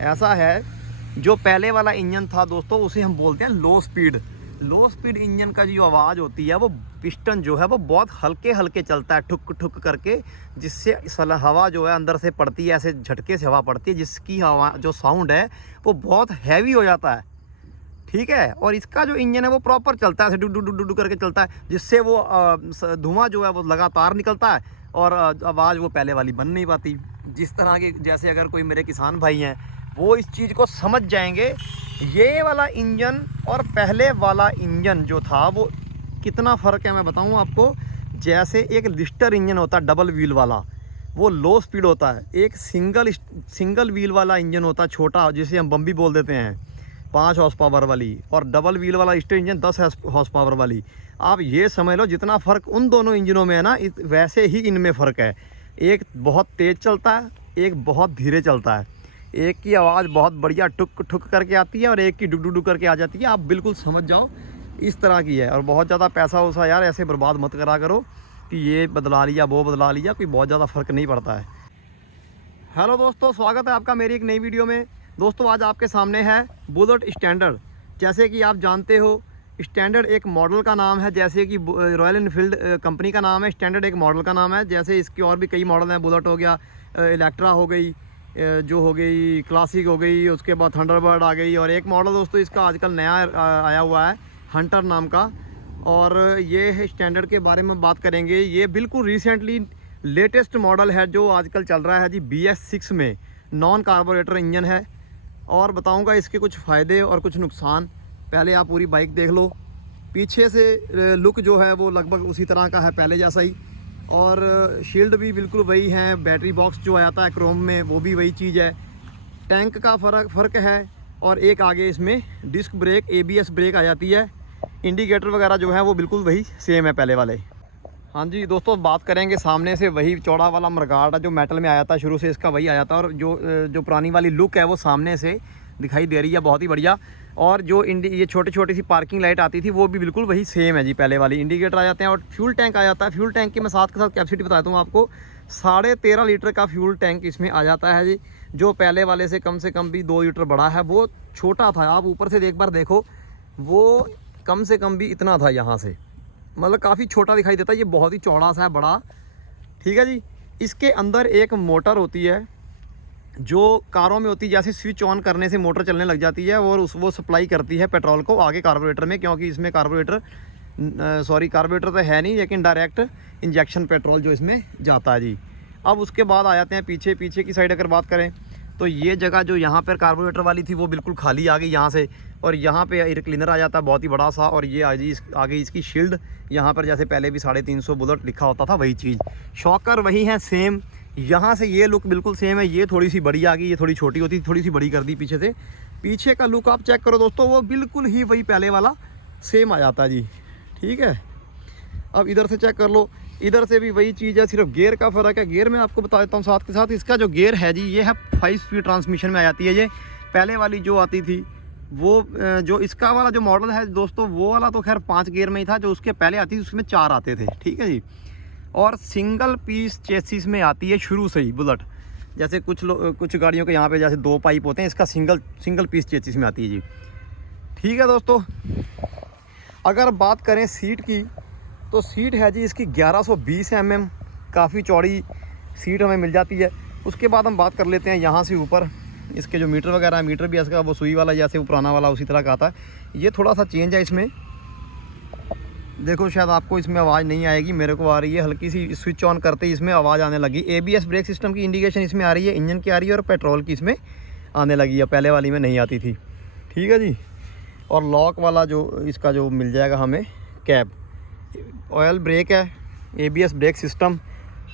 ऐसा है, जो पहले वाला इंजन था दोस्तों उसे हम बोलते हैं लो स्पीड। लो स्पीड इंजन का जो आवाज़ होती है वो पिस्टन जो है वो बहुत हल्के हल्के चलता है, ठुक ठुक करके, जिससे हवा जो है अंदर से पड़ती है, ऐसे झटके से हवा पड़ती है, जिसकी हवा जो साउंड है वो बहुत हैवी हो जाता है। ठीक है, और इसका जो इंजन है वो प्रॉपर चलता है, ऐसे डू डू डू डू करके चलता है, जिससे वो धुआं जो है वो लगातार निकलता है और आवाज़ वो पहले वाली बन नहीं पाती। जिस तरह के, जैसे अगर कोई मेरे किसान भाई हैं वो इस चीज़ को समझ जाएंगे, ये वाला इंजन और पहले वाला इंजन जो था वो कितना फ़र्क है मैं बताऊं आपको। जैसे एक लिस्टर इंजन होता है डबल व्हील वाला, वो लो स्पीड होता है। एक सिंगल व्हील वाला इंजन होता है छोटा, जिसे हम बम्बी बोल देते हैं, 5 हॉर्स पावर वाली, और डबल व्हील वाला लिस्टर इंजन 10 हॉर्स पावर वाली। आप ये समझ लो जितना फ़र्क उन दोनों इंजनों में है ना, वैसे ही इनमें फ़र्क है। एक बहुत तेज़ चलता है, एक बहुत धीरे चलता है। एक की आवाज़ बहुत बढ़िया ठुक ठुक करके आती है और एक की डुक डुक करके आ जाती है। आप बिल्कुल समझ जाओ इस तरह की है। और बहुत ज़्यादा पैसा वैसा यार ऐसे बर्बाद मत करा करो कि ये बदला लिया वो बदला लिया, कोई बहुत ज़्यादा फ़र्क नहीं पड़ता है। हेलो दोस्तों, स्वागत है आपका मेरी एक नई वीडियो में। दोस्तों आज आपके सामने है बुलेट स्टैंडर्ड। जैसे कि आप जानते हो स्टैंडर्ड एक मॉडल का नाम है, जैसे कि रॉयल एनफील्ड कंपनी का नाम है, स्टैंडर्ड एक मॉडल का नाम है। जैसे इसके और भी कई मॉडल हैं, बुलेट हो गया, इलेक्ट्रा हो गई, जो हो गई क्लासिक हो गई, उसके बाद थंडरबर्ड आ गई, और एक मॉडल दोस्तों इसका आजकल नया आया हुआ है हंटर नाम का। और ये स्टैंडर्ड के बारे में बात करेंगे। ये बिल्कुल रिसेंटली लेटेस्ट मॉडल है जो आजकल चल रहा है जी, BS6 में नॉन कार्बोरेटर इंजन है। और बताऊंगा इसके कुछ फ़ायदे और कुछ नुकसान। पहले आप पूरी बाइक देख लो। पीछे से लुक जो है वो लगभग उसी तरह का है पहले जैसा ही, और शील्ड भी बिल्कुल वही है। बैटरी बॉक्स जो आता है क्रोम में वो भी वही चीज़ है। टैंक का फ़र्क है, और एक आगे इसमें डिस्क ब्रेक ABS ब्रेक आ जाती है। इंडिकेटर वगैरह जो है वो बिल्कुल वही सेम है पहले वाले। हाँ जी दोस्तों, बात करेंगे सामने से वही चौड़ा वाला मरगाट है जो मेटल में आया था, शुरू से इसका वही आया था। और जो पुरानी वाली लुक है वो सामने से दिखाई दे रही है, बहुत ही बढ़िया। और जो ये छोटी छोटी सी पार्किंग लाइट आती थी वो भी बिल्कुल वही सेम है जी पहले वाली। इंडिकेटर आ जाते हैं और फ्यूल टैंक आ जाता है। फ्यूल टैंक की मैं साथ के साथ कैपेसिटी बताता हूँ आपको। 13.5 लीटर का फ्यूल टैंक इसमें आ जाता है जी, जो पहले वाले से कम भी 2 लीटर बड़ा है। वो छोटा था, आप ऊपर से एक बार देखो, वो कम से कम भी इतना था यहाँ से, मतलब काफ़ी छोटा दिखाई देता है। ये बहुत ही चौड़ा सा है, बड़ा। ठीक है जी। इसके अंदर एक मोटर होती है जो कारों में होती है, जैसे स्विच ऑन करने से मोटर चलने लग जाती है, और वो सप्लाई करती है पेट्रोल को आगे कार्बोरेटर में, क्योंकि इसमें कार्बोरेटर तो है नहीं, लेकिन डायरेक्ट इंजेक्शन पेट्रोल जो इसमें जाता है जी। अब उसके बाद आ जाते हैं पीछे की साइड। अगर बात करें तो ये जगह जो यहाँ पर कार्बोरेटर वाली थी वो बिल्कुल खाली आ गई यहाँ से, और यहाँ पे एयर क्लीनर आ जाता है बहुत ही बड़ा सा। और ये आ गई इसकी शील्ड यहाँ पर, जैसे पहले भी 350 बुलेट लिखा होता था वही चीज़। शॉकर वही है सेम। यहाँ से ये लुक बिल्कुल सेम है। ये थोड़ी सी बड़ी आ गई, ये थोड़ी छोटी होती, थोड़ी सी बड़ी कर दी पीछे से। पीछे का लुक आप चेक करो दोस्तों, वो बिल्कुल ही वही पहले वाला सेम आ जाता है जी। ठीक है, अब इधर से चेक कर लो, इधर से भी वही चीज़ है, सिर्फ गियर का फ़र्क है। गियर में आपको बता देता हूँ साथ के साथ। इसका जो गियर है जी, ये है 5 स्पीड ट्रांसमिशन में आ जाती है। ये पहले वाली जो आती थी वो, जो इसका वाला जो मॉडल है दोस्तों, वो वाला तो खैर 5 गियर में ही था। जो उसके पहले आती थी उसमें 4 आते थे। ठीक है जी। और सिंगल पीस चेसिस में आती है शुरू से ही बुलेट। जैसे कुछ गाड़ियों के यहाँ पे जैसे 2 पाइप होते हैं, इसका सिंगल पीस चेसिस में आती है जी। ठीक है दोस्तों, अगर बात करें सीट की, तो सीट है जी इसकी 1120 mm, काफ़ी चौड़ी सीट हमें मिल जाती है। उसके बाद हम बात कर लेते हैं यहाँ से ऊपर इसके जो मीटर वगैरह है। मीटर भी इसका वो सुई वाला, जैसे वो पुराना वाला उसी तरह का आता है। ये थोड़ा सा चेंज है इसमें, देखो शायद आपको इसमें आवाज़ नहीं आएगी, मेरे को आ रही है हल्की सी। स्विच ऑन करते ही इसमें आवाज़ आने लगी। ABS ब्रेक सिस्टम की इंडिकेशन इसमें आ रही है, इंजन की आ रही है, और पेट्रोल की इसमें आने लगी है, पहले वाली में नहीं आती थी। ठीक है जी। और लॉक वाला जो इसका जो मिल जाएगा हमें कैब, ऑयल ब्रेक है, ABS ब्रेक सिस्टम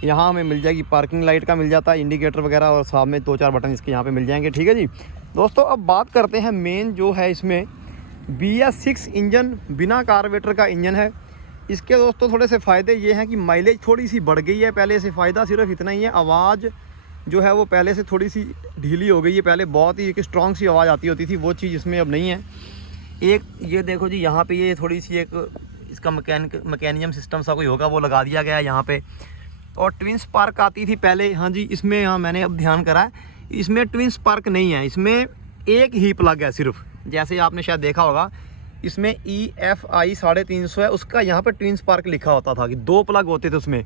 यहाँ हमें मिल जाएगी। पार्किंग लाइट का मिल जाता है, इंडिकेटर वगैरह, और साथ में 2-4 बटन इसके यहाँ पे मिल जाएंगे। ठीक है जी दोस्तों, अब बात करते हैं मेन जो है इसमें BS6 इंजन, बिना कार्बोरेटर का इंजन है। इसके दोस्तों थोड़े से फ़ायदे ये हैं कि माइलेज थोड़ी सी बढ़ गई है पहले से। फ़ायदा सिर्फ इतना ही है, आवाज़ जो है वो पहले से थोड़ी सी ढीली हो गई है। पहले बहुत ही एक स्ट्रॉन्ग सी आवाज़ आती होती थी, वो चीज़ इसमें अब नहीं है। एक ये देखो जी, यहाँ पे ये थोड़ी सी एक इसका मैकेनिज्म सिस्टम सा कोई होगा, वो लगा दिया गया है यहाँ पे। और ट्विन स्पार्क आती थी पहले। हाँ जी, इसमें हाँ मैंने अब ध्यान करा, इसमें ट्विन स्पार्क नहीं है, इसमें एक ही प्लग है सिर्फ। जैसे आपने शायद देखा होगा इसमें EFI 350 है, उसका यहाँ पर ट्विन स्पार्क लिखा होता था कि 2 प्लग होते थे उसमें।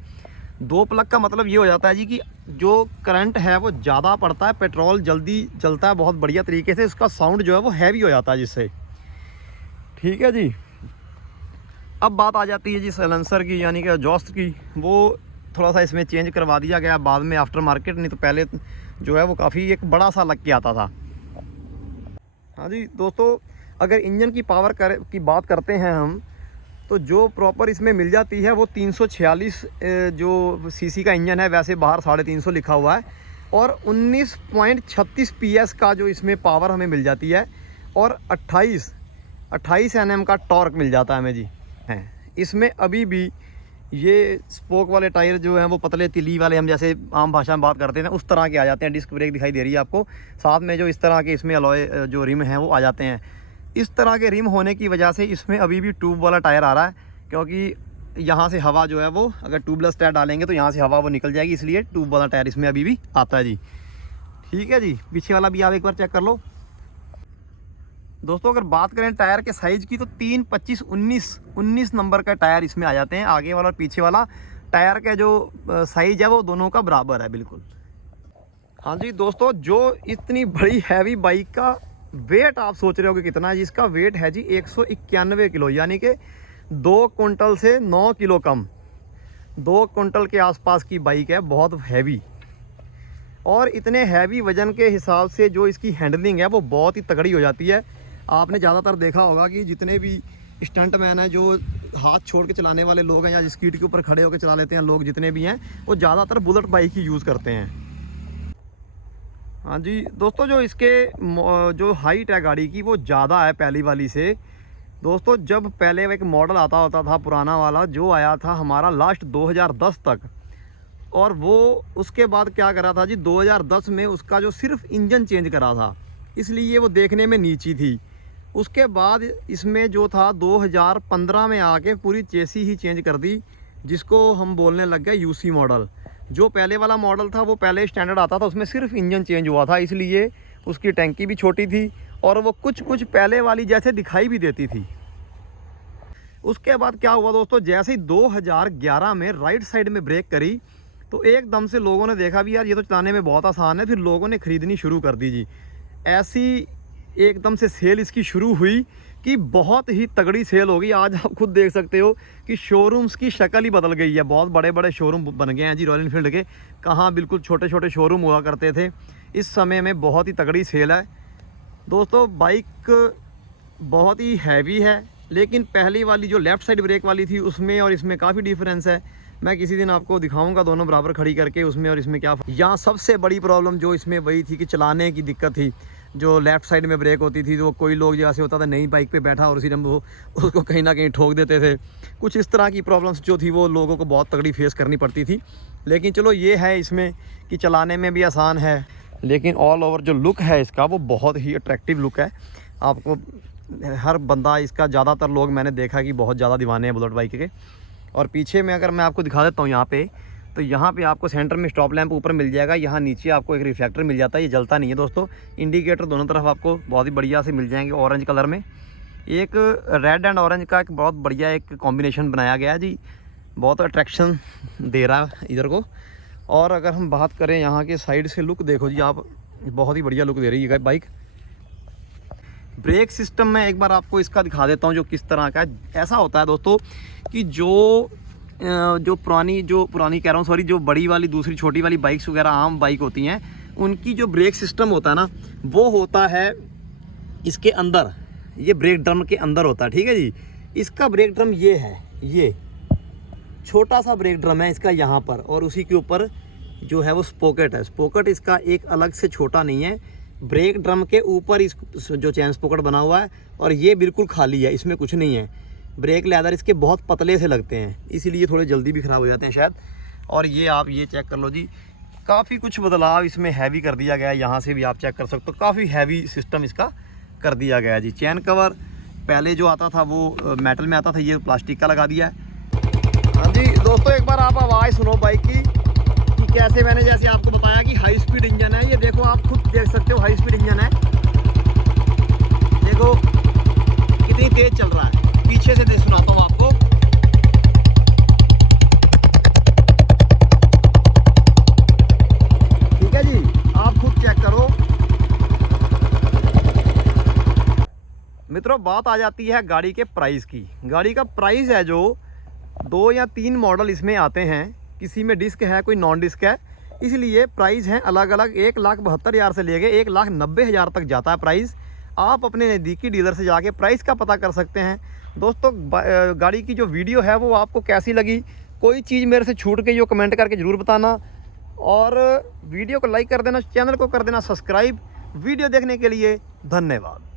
2 प्लग का मतलब ये हो जाता है जी कि जो करंट है वो ज़्यादा पड़ता है, पेट्रोल जल्दी चलता है बहुत बढ़िया तरीके से, उसका साउंड जो है वो हैवी हो जाता है जिससे। ठीक है जी। अब बात आ जाती है जी साइलेंसर की, यानी कि एग्जॉस्ट की। वो थोड़ा सा इसमें चेंज करवा दिया गया बाद में आफ्टर मार्केट, नहीं तो पहले जो है वो काफ़ी एक बड़ा सा लग के आता था। हाँ जी दोस्तों, अगर इंजन की पावर की बात करते हैं हम, तो जो प्रॉपर इसमें मिल जाती है वो 346 जो सीसी का इंजन है, वैसे बाहर 350 लिखा हुआ है, और 19.36 PS का जो इसमें पावर हमें मिल जाती है, और 28 Nm का टॉर्क मिल जाता है हमें जी। हैं इसमें अभी भी ये स्पोक वाले टायर जो हैं वो पतले तिली वाले, हम जैसे आम भाषा में बात करते हैं उस तरह के आ जाते हैं। डिस्क ब्रेक दिखाई दे रही है आपको, साथ में जो इस तरह के इसमें अलॉय जो रिम हैं वो आ जाते हैं। इस तरह के रिम होने की वजह से इसमें अभी भी ट्यूब वाला टायर आ रहा है, क्योंकि यहाँ से हवा जो है वो, अगर ट्यूबलेस टायर डालेंगे तो यहाँ से हवा वो निकल जाएगी, इसलिए ट्यूब वाला टायर इसमें अभी भी आता है जी। ठीक है जी। पीछे वाला भी आप एक बार चेक कर लो दोस्तों। अगर बात करें टायर के साइज़ की तो 3, 25, 19 नंबर का टायर इसमें आ जाते हैं। आगे वाला और पीछे वाला टायर का जो साइज़ है वो दोनों का बराबर है बिल्कुल। हाँ जी दोस्तों, जो इतनी बड़ी हैवी बाइक का वेट आप सोच रहे हो कि कितना है, जिसका वेट है जी 191 किलो, यानी कि 2 कुंटल से 9 किलो कम, 2 कुंटल के आसपास की बाइक है, बहुत हैवी। और इतने हैवी वज़न के हिसाब से जो इसकी हैंडलिंग है वो बहुत ही तगड़ी हो जाती है। आपने ज़्यादातर देखा होगा कि जितने भी स्टंट मैन हैं, जो हाथ छोड़ के चलाने वाले लोग हैं या स्कीट के ऊपर खड़े होकर चला लेते हैं लोग, जितने भी हैं वो ज़्यादातर बुलेट बाइक ही यूज़ करते हैं। हाँ जी दोस्तों, जो इसके जो हाइट है गाड़ी की वो ज़्यादा है पहली वाली से। दोस्तों जब पहले एक मॉडल आता होता था पुराना वाला जो आया था हमारा लास्ट 2010 तक, और वो उसके बाद क्या करा था जी 2010 में उसका जो सिर्फ इंजन चेंज करा था, इसलिए वो देखने में नीची थी। उसके बाद इसमें जो था 2015 में आके पूरी चेसी ही चेंज कर दी, जिसको हम बोलने लग गए UC मॉडल। जो पहले वाला मॉडल था वो पहले स्टैंडर्ड आता था, उसमें सिर्फ इंजन चेंज हुआ था, इसलिए उसकी टैंकी भी छोटी थी और वो कुछ पहले वाली जैसे दिखाई भी देती थी। उसके बाद क्या हुआ दोस्तों, जैसे ही 2011 में राइट साइड में ब्रेक करी तो एकदम से लोगों ने देखा भी यार ये तो चलाने में बहुत आसान है, फिर लोगों ने ख़रीदनी शुरू कर दी जी। ऐसी एकदम से सेल इसकी शुरू हुई कि बहुत ही तगड़ी सेल होगी। आज आप खुद देख सकते हो कि शोरूम्स की शक्ल ही बदल गई है, बहुत बड़े बड़े शोरूम बन गए हैं जी रॉयल एनफील्ड के। कहाँ बिल्कुल छोटे छोटे शोरूम हुआ करते थे, इस समय में बहुत ही तगड़ी सेल है दोस्तों। बाइक बहुत ही हैवी है, लेकिन पहली वाली जो लेफ़्ट साइड ब्रेक वाली थी उसमें और इसमें काफ़ी डिफरेंस है। मैं किसी दिन आपको दिखाऊंगा दोनों बराबर खड़ी करके उसमें और इसमें क्या। यहाँ सबसे बड़ी प्रॉब्लम जो इसमें वही थी कि चलाने की दिक्कत थी। जो लेफ़्ट साइड में ब्रेक होती थी तो कोई लोग जैसे होता था नई बाइक पे बैठा और उसी टाइम वो उसको कहीं ना कहीं ठोक देते थे। कुछ इस तरह की प्रॉब्लम्स जो थी वो लोगों को बहुत तगड़ी फेस करनी पड़ती थी। लेकिन चलो ये है इसमें कि चलाने में भी आसान है, लेकिन ऑल ओवर जो लुक है इसका वो बहुत ही अट्रैक्टिव लुक है। आपको हर बंदा इसका, ज़्यादातर लोग मैंने देखा कि बहुत ज़्यादा दीवाने हैं बुलेट बाइक के। और पीछे में अगर मैं आपको दिखा देता हूँ यहाँ पे, तो यहाँ पे आपको सेंटर में स्टॉप लैंप ऊपर मिल जाएगा, यहाँ नीचे आपको एक रिफ्लेक्टर मिल जाता है, ये जलता नहीं है दोस्तों। इंडिकेटर दोनों तरफ आपको बहुत ही बढ़िया से मिल जाएंगे ऑरेंज कलर में। एक रेड एंड ऑरेंज का एक बहुत बढ़िया एक कॉम्बिनेशन बनाया गया है जी, बहुत अट्रैक्शन दे रहा है इधर को। और अगर हम बात करें यहाँ के साइड से लुक देखो जी आप, बहुत ही बढ़िया लुक दे रही है बाइक। ब्रेक सिस्टम में एक बार आपको इसका दिखा देता हूँ जो किस तरह का है। ऐसा होता है दोस्तों कि जो पुरानी कह रहा हूँ सॉरी, जो बड़ी वाली दूसरी छोटी वाली बाइक्स वगैरह आम बाइक होती हैं, उनकी जो ब्रेक सिस्टम होता है ना वो होता है इसके अंदर, ये ब्रेक ड्रम के अंदर होता है। ठीक है जी। इसका ब्रेक ड्रम ये है, ये छोटा सा ब्रेक ड्रम है इसका यहाँ पर, और उसी के ऊपर जो है वो स्पोकेट है। स्पोकेट इसका एक अलग से छोटा नहीं है, ब्रेक ड्रम के ऊपर इस जो चैन स्पोकेट बना हुआ है, और ये बिल्कुल खाली है, इसमें कुछ नहीं है। ब्रेक लेदर इसके बहुत पतले से लगते हैं, इसीलिए थोड़े जल्दी भी ख़राब हो जाते हैं शायद। और ये आप ये चेक कर लो जी, काफ़ी कुछ बदलाव इसमें हैवी कर दिया गया है। यहाँ से भी आप चेक कर सकते हो, काफ़ी हैवी सिस्टम इसका कर दिया गया है जी। चैन कवर पहले जो आता था वो मेटल में आता था, ये प्लास्टिक का लगा दिया है। हाँ जी दोस्तों, एक बार आप आवाज़ सुनो बाइक की कि कैसे मैंने जैसे आपको बताया कि हाई स्पीड इंजन है, ये देखो आप खुद देख सकते हो हाई स्पीड इंजन है, देखो कितनी तेज चल रहा है। पीछे से दे सुनाता हूँ आपको, ठीक है जी, आप खुद चेक करो। मित्रों बात आ जाती है गाड़ी के प्राइस की। गाड़ी का प्राइस है जो 2 या 3 मॉडल इसमें आते हैं, किसी में डिस्क है कोई नॉन डिस्क है, इसलिए प्राइस हैं अलग अलग। 1,72,000 से लेके 1,90,000 तक जाता है प्राइस। आप अपने नज़दीकी डीलर से जाके प्राइस का पता कर सकते हैं। दोस्तों गाड़ी की जो वीडियो है वो आपको कैसी लगी, कोई चीज़ मेरे से छूट गई हो कमेंट करके ज़रूर बताना, और वीडियो को लाइक कर देना, चैनल को कर देना सब्सक्राइब। वीडियो देखने के लिए धन्यवाद।